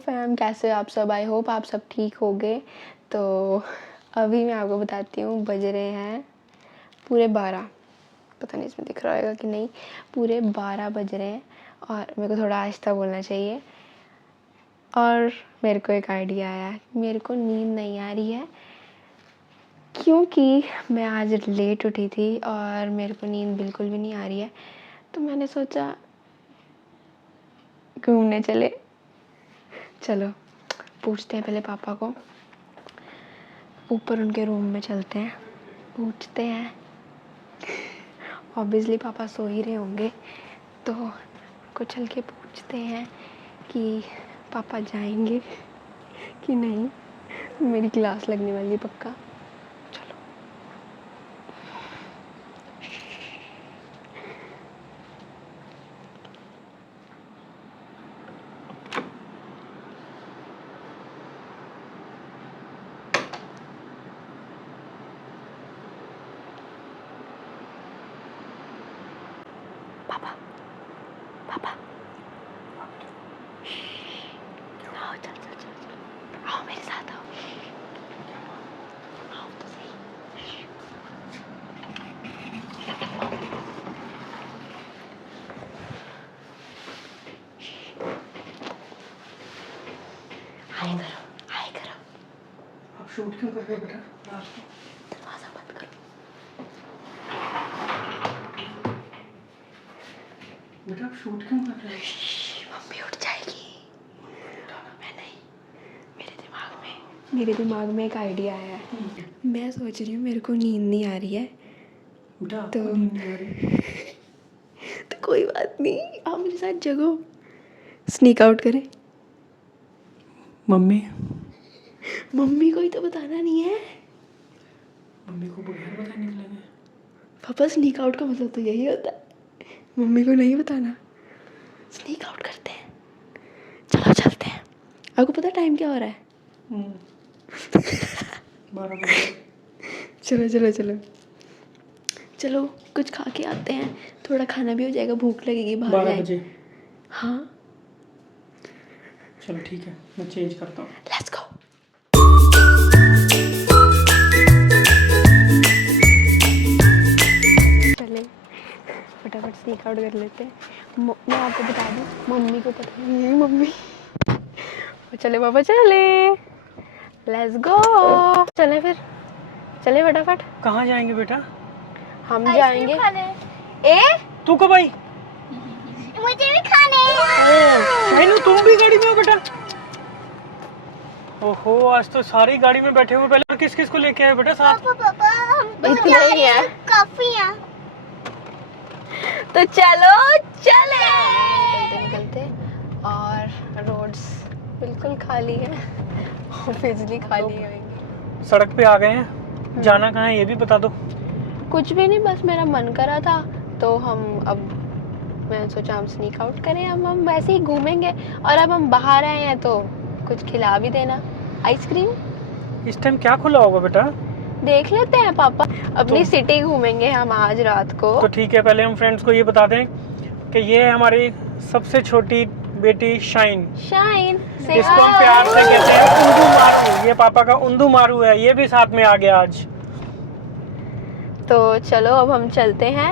Fam, कैसे हो आप सब? आई होप आप सब ठीक होंगे। तो अभी मैं आपको बताती हूँ, बज रहे हैं पूरे 12। पता नहीं इसमें दिख रहा होगा कि नहीं, पूरे 12 बज रहे हैं और मेरे को थोड़ा आहिस्ता बोलना चाहिए। और मेरे को एक आइडिया आया, मेरे को नींद नहीं आ रही है क्योंकि मैं आज लेट उठी थी और मेरे को नींद बिल्कुल भी नहीं आ रही है। तो मैंने सोचा घूमने चलो पूछते हैं पहले पापा को, ऊपर उनके रूम में चलते हैं, पूछते हैं। ऑब्वियसली पापा सो ही रहे होंगे, तो उनको चल के पूछते हैं कि पापा जाएंगे कि नहीं। मेरी क्लास लगने वाली है पक्का। चलो पापा पापा आओ, चल चल चल चल, आओ मेरे साथ आओ, आओ तो सही। हाय करो। आप शूट क्यों कर रहे हो बेटा? दरवाजा बंद करो। बेटा आप शूट क्यों कर रहे हो? मम्मी उठ जाएगी। मैं नहीं, मेरे दिमाग में एक आइडिया आया है। मैं सोच रही हूँ मेरे को नींद नहीं आ रही है, बेटा तो आपको नींद नहीं आ रही? तो कोई बात नहीं, आप मेरे साथ जगो, स्नीक आउट करें। मम्मी को ही तो बताना नहीं है। मम्मी को बगैर बताए निकलेंगे? पापा, स्नीक आउट का मतलब तो यही होता है, मम्मी को नहीं बताना। स्नीक आउट करते हैं, चलो चलते हैं। आपको पता टाइम क्या हो रहा है? 12 बजे। चलो चलो चलो चलो, कुछ खा के आते हैं, थोड़ा खाना भी हो जाएगा, भूख लगेगी, बाहर 12 बजे? हाँ चलो ठीक है, मैं चेंज करता हूँ। Let's go. चले फटाफट स्नीक आउट कर लेते हैं। मैं आपको बता दूँ, मम्मी को पता नहीं है। मम्मी चले पापा, चले, लेट्स गो। चले फिर, चले फटाफट। कहाँ जाएंगे बेटा? हम जाएंगे तू कब आई? मुझे भी खाने शाइनू तुम भी गाड़ी में हो बेटा? ओहो, आज तो सारी गाड़ी में बैठे हुए। पहले और किस किस को लेके आए बेटा साथ? पापा हम इतना ही है, काफी है। तो चलो चले। निकलते और रोड्स बिल्कुल खाली है, बिजली खाली है। सड़क पे आ गए हैं, जाना कहाँ है ये भी बता दो। कुछ भी नहीं, बस मेरा मन करा था तो मैंने सोचा हम स्नीक आउट करें। अब हम वैसे ही घूमेंगे और अब हम बाहर आए हैं तो कुछ खिला भी देना। आइसक्रीम इस टाइम क्या खुला होगा बेटा? देख लेते हैं पापा, अपनी सिटी घूमेंगे हम आज रात को। तो ठीक है, पहले हम फ्रेंड्स को ये बता दें कि ये है हमारी सबसे छोटी बेटी शाइन, जिसको हम प्यार से कहते हैं उंदू मारू। ये पापा का उंदू मारू है, ये भी साथ में आ गया आज। तो चलो अब हम चलते हैं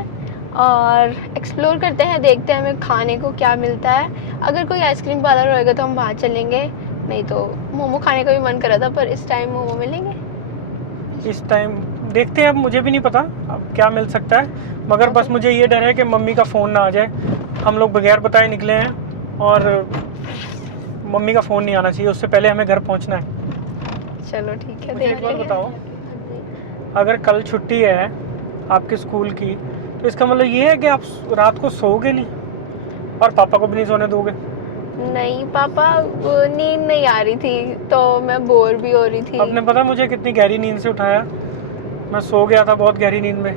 और एक्सप्लोर करते हैं, देखते हैं हमें खाने को क्या मिलता है। अगर कोई आइसक्रीम पार्लर होएगा तो हम वहाँ चलेंगे, नहीं तो मोमो खाने का भी मन कर रहा था, पर इस टाइम मोमो मिलेंगे? इस टाइम देखते हैं, अब मुझे भी नहीं पता अब क्या मिल सकता है, मगर बस मुझे ये डर है कि मम्मी का फ़ोन ना आ जाए। हम लोग बगैर बताए निकले हैं और मम्मी का फ़ोन नहीं आना चाहिए, उससे पहले हमें घर पहुँचना है। चलो ठीक है, मुझे एक देखते बात हैं। बताओ, अगर कल छुट्टी है आपके स्कूल की, तो इसका मतलब ये है कि आप रात को सोओगे नहीं और पापा को भी नहीं सोने दोगे? नहीं पापा, नींद नहीं आ रही थी तो मैं बोर भी हो रही थी। आपने पता मुझे कितनी गहरी नींद से उठाया? मैं सो गया था बहुत गहरी नींद में,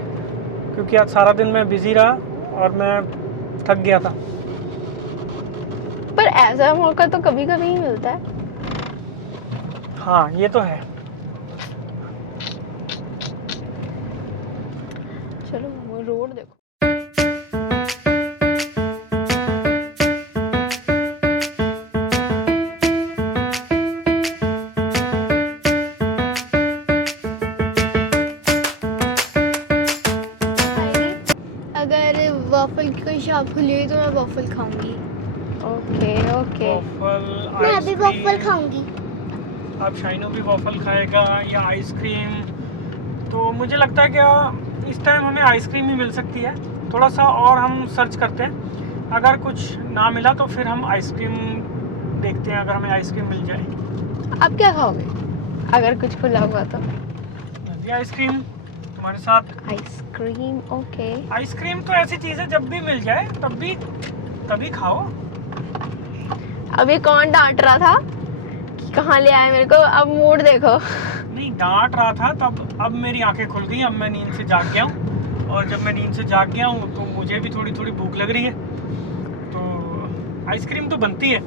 क्योंकि आज सारा दिन मैं बिजी रहा और मैं थक गया था। पर ऐसा मौका तो कभी कभी ही मिलता है। हाँ ये तो है। चलो वो रोड देखो। शॉप खुली हुई तो मैं वॉफल खाऊंगी। Okay okay. वॉफल मैं अभी वॉफल खाऊंगी। अब शाइनो भी वॉफल खाएगा या आइसक्रीम। तो मुझे लगता है कि इस टाइम हमें आइसक्रीम ही मिल सकती है। थोड़ा सा और हम सर्च करते हैं, अगर कुछ ना मिला तो फिर हम आइसक्रीम देखते हैं, अगर हमें आइसक्रीम मिल जाए। आप क्या खाओगे अगर कुछ खुला हुआ तो? ये आइसक्रीम तुम्हारे साथ। Ice cream okay. आइसक्रीम तो ऐसी चीज़ है, जब भी मिल जाए तभी खाओ। अभी कौन डांट रहा था कि कहाँ ले आए मेरे को? अब मूड देखो। नहीं डांट रहा था तब, अब मेरी आंखें खुल गई, अब मैं नींद से जाग गया हूँ। और जब मैं नींद से जाग गया हूँ तो मुझे भी थोड़ी थोड़ी भूख लग रही है, तो आइसक्रीम तो बनती है।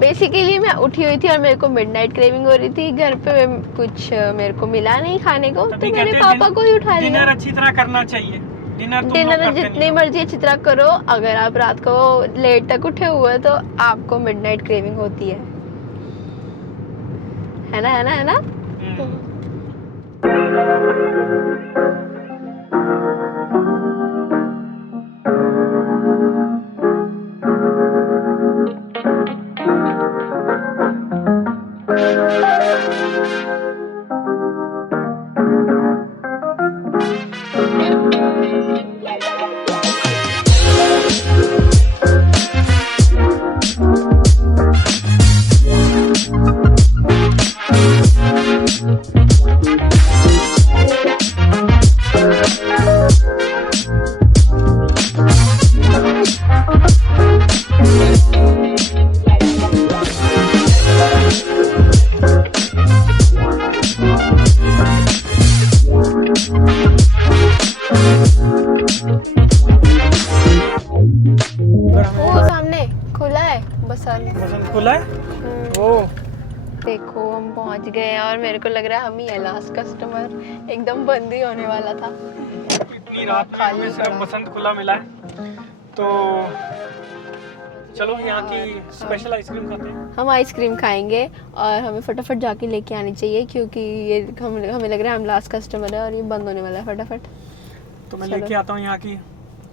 बेसिकली मैं उठी हुई थी और मेरे को मिडनाइट क्रेविंग हो रही थी। घर पे कुछ मेरे को मिला नहीं खाने को, तो तभी मैंने कहते हैं पापा को ही उठा डिनर लिया। अच्छी तरह करना चाहिए। डिनर तुम लोग डिनर करते जितनी नहीं हो। मर्जी अच्छी तरह करो, अगर आप रात को लेट तक उठे हुए तो आपको मिडनाइट क्रेविंग होती है ना, है ना, है ना? हम्म। वो सामने खुला है बसंत। बसंत खुला है। हम्म, ओ देखो हम पहुंच गए और मेरे को लग रहा है हम ही है लास्ट कस्टमर। एकदम बंद ही होने वाला था। इतनी रात में खाली हमें सिर्फ पड़ा। बसंत खुला मिला है, तो चलो यहाँ की स्पेशल आइसक्रीम खाते हैं। हम आइसक्रीम खाएंगे और हमें फटाफट जाके लेके आनी चाहिए, क्योंकि ये हमें लग रहा है हम लास्ट कस्टमर है और ये बंद होने वाला है फटाफट। तो मैं चलो। लेके आता हूँ यहाँ की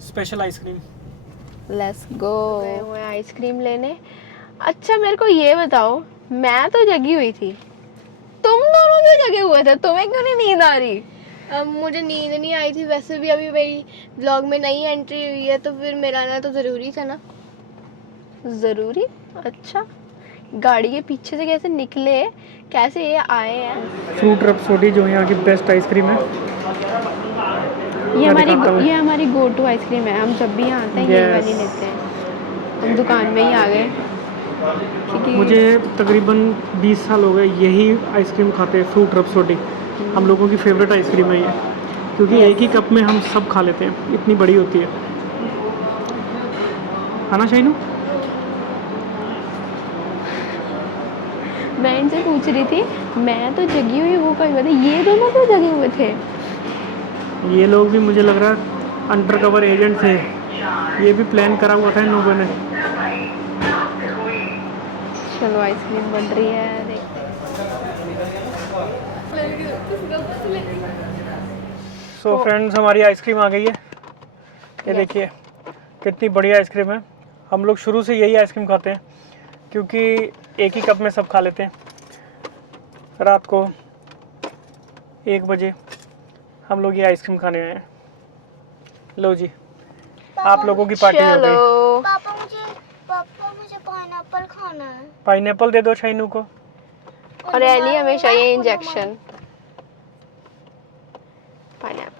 स्पेशल आइसक्रीम। Let's go. गए हुए आइसक्रीम लेने। अच्छा मेरे को ये बताओ, मैं तो जगी हुई थी, तुम दोनों क्यों जगे हुए थे? तुम्हें क्यों नहीं नींद आ रही? अब मुझे नींद नहीं आई थी, वैसे भी अभी मेरी व्लॉग में नई एंट्री हुई है तो फिर मेरा आना तो ज़रूरी था ना। जरूरी? अच्छा, गाड़ी के पीछे से कैसे निकले, कैसे ये आए हैं? फ्रूट रपसोडी जो यहाँ की बेस्ट आइसक्रीम है। ये मैं दिखाता हूँ। हमारी गो टू आइसक्रीम है। हम जब भी यहाँ आते हैं यही वाली Yes. लेते हैं। हम दुकान में ही आ गए क्योंकि मुझे तकरीबन 20 साल हो गए यही आइसक्रीम खाते हैं, फ्रूट रपसोडी। हम लोगों की फेवरेट आइसक्रीम है ये, क्योंकि एक ही कप में हम सब खा लेते हैं, इतनी बड़ी होती है ना शाइनू? मैं इनसे पूछ रही थी, मैं तो जगी हुई, वो कोई बात नहीं, ये दोनों क्यों जगे हुए थे? ये लोग भी मुझे लग रहा है अंडर कवर एजेंट थे, ये भी प्लान करा हुआ था इन लोगों ने। चलो आइसक्रीम बन रही है, देखते सो फ्रेंड्स हमारी आइसक्रीम आ गई है। ये Yes. देखिए कितनी बढ़िया आइसक्रीम है। हम लोग शुरू से यही आइसक्रीम खाते हैं, क्योंकि एक ही कप में सब खा लेते हैं। रात को 1 बजे हम लोग ये आइसक्रीम खाने आए हैं। लो जी, आप लोगों की पार्टी हो गई। चलो पापा मुझे पाइनएप्पल खाना है। पाइनएप्पल दे दो शाइनू को। और एली हमेशा ये इंजेक्शन। पाइनएप्पल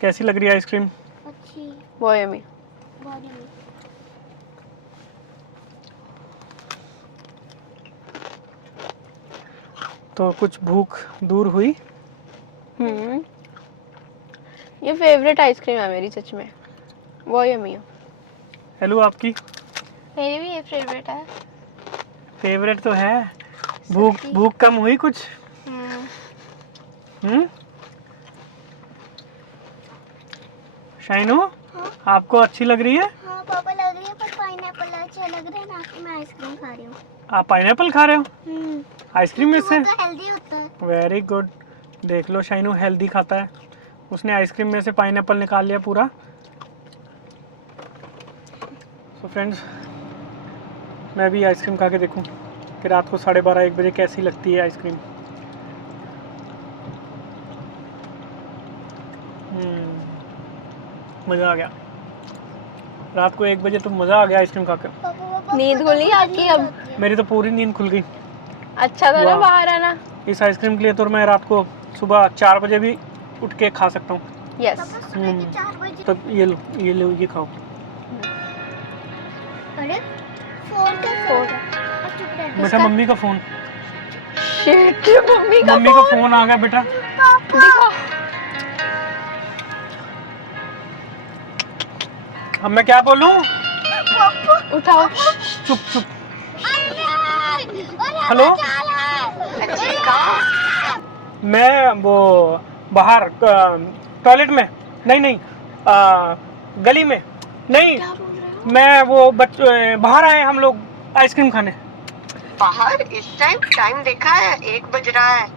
कैसी लग रही है आइसक्रीम? अच्छी वो यम्मी। बॉडी में। तो कुछ भूख दूर हुई। ये फेवरेट आइसक्रीम है मेरी सच में, वो यम्मी है। हेलो, आपकी मेरी भी ये फेवरेट है। फेवरेट तो है। भूख कम हुई कुछ? शाइनू, आपको अच्छी लग रही है? हाँ पापा लग रही है, पर पाइनएप्पल अच्छा लग रहा है ना, कि मैं आइसक्रीम खा रही हूँ। आप पाइनएप्पल खा रहे हो आइसक्रीम में से? वो तो हेल्दी होता है। Very good. देख लो शाइनू हेल्दी खाता है, उसने आइसक्रीम में से पाइनएप्पल निकाल लिया पूरा। सो फ्रेंड्स, मैं भी आइसक्रीम खा के देखूं कि रात को 12:30-1 बजे कैसी लगती है आइसक्रीम। मज़ा आ गया। रात को 1 बजे तो मज़ा आ गया आइसक्रीम खाकर। नींद खुली आपकी अब? मेरी तो पूरी नींद खुल गई। अच्छा था ना वाह। बाहर आना। इस आइसक्रीम के लिए तो मैं रात को सुबह 4 बजे भी उठ के खा सकता हूँ। यस। तो ये लो ये खाओ। अरे फोन बेटा मम्मी का फ़ोन, शिट, मम्मी का फ़ोन आ गया बेटा। दिखा। अब मैं क्या बोलूँ? उठाओ। चुप चुप। हेलो, मैं वो बाहर टॉयलेट में नहीं गली में नहीं, मैं वो बाहर आए हम लोग आइसक्रीम खाने। बाहर इस टाइम देखा है 1 बज रहा है।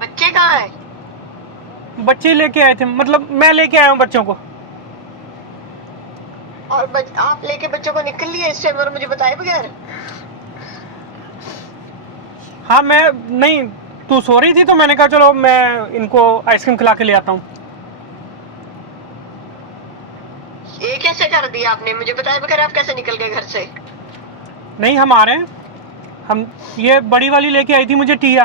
बच्चे कहाँ है? बच्चे लेके आए थे, मतलब मैं लेके आया हूँ बच्चों को। और आप लेके बच्चों को निकल लिए इस टाइम और मुझे बताए बगैर? हाँ मैं नहीं, तू सो रही थी तो मैंने कहा चलो मैं इनको आइसक्रीम खिला के ले आता हूँ। ये कैसे कर दिया आपने? मुझे बताए बगैर आप कैसे निकल गए घर से? नहीं हम आ रहे हैं, हम ये बड़ी वाली लेके आई थी मुझे टिया।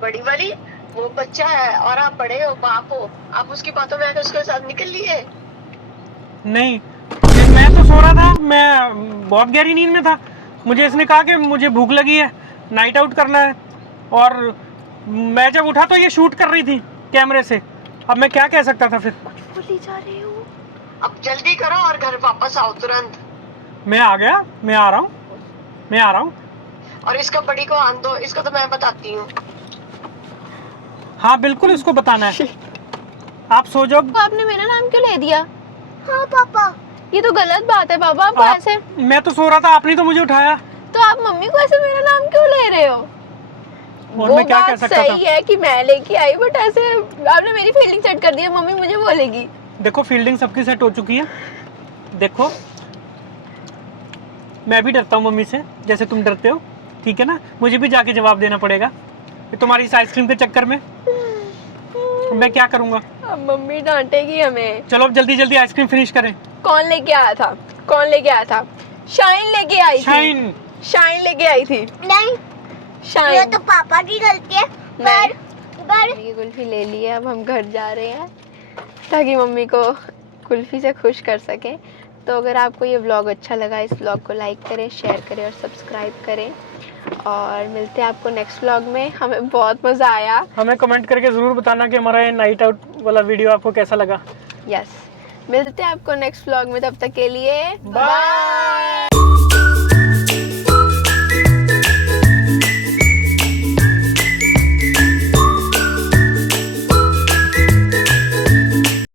बड़ी वाली? वो बच्चा है और आप बड़े हो, बाप हो, आप उसकी बातों में आकर उसके साथ निकल लिए? नहीं मैं तो सो रहा था, मैं बहुत गहरी नींद में था। मुझे इसने कहा कि मुझे भूख लगी है, नाइट आउट करना है, और मैं जब उठा तो ये शूट कर रही थी कैमरे से। अब मैं क्या कह सकता था फिर? बोली जा रही हूँ। अब जल्दी करो और घर वापस आओ तुरंत। मैं आ गया, मैं आ रहा हूँ। और इसको बड़ी को आन दो, इसको तो मैं बताती हूँ। हाँ बिल्कुल इसको बताना है। आप सो जाओ। तो आपने मेरा नाम क्यों ले दिया? हाँ पापा, ये तो गलत बात है पापा। आप ऐसे, मैं तो सो रहा था, आपने तो मुझे उठाया। तो आप मम्मी को ऐसे मेरा नाम क्यों ले रहे हो? और वो मैं क्या कह बात सकता सही था? है कि मैं लेके आई, बट ऐसे आपने मेरी फीलिंग सेट कर दी है। मम्मी मुझे बोलेगी। देखो फील्डिंग सबकी सेट हो चुकी है। देखो मैं भी डरता हूँ मम्मी से, जैसे तुम डरते हो, ठीक है ना? मुझे भी जाके जवाब देना पड़ेगा कि तुम्हारी इस आइसक्रीम के चक्कर में मैं क्या करूँगा। अब मम्मी डांटेगी हमें। चलो अब जल्दी जल्दी आइसक्रीम फिनिश करें। कौन लेके आया था? कौन लेके आया था? शाइन लेके आई थी। शाइन लेके आई थी। नहीं, शाइन। ये तो पापा की गलती है। नहीं। पर मम्मी की कुल्फी ले ली है, अब हम घर जा रहे हैं ताकि मम्मी को कुल्फी से खुश कर सकें। तो अगर आपको ये व्लॉग अच्छा लगा, इस व्लॉग को लाइक करें, शेयर करें और सब्सक्राइब करें। और मिलते हैं आपको नेक्स्ट व्लॉग में। हमें बहुत मज़ा आया। हमें कमेंट करके ज़रूर बताना कि हमारा ये नाइट आउट वाला वीडियो आपको कैसा लगा। यस, मिलते हैं आपको नेक्स्ट व्लॉग में। तब तक के लिए बाय।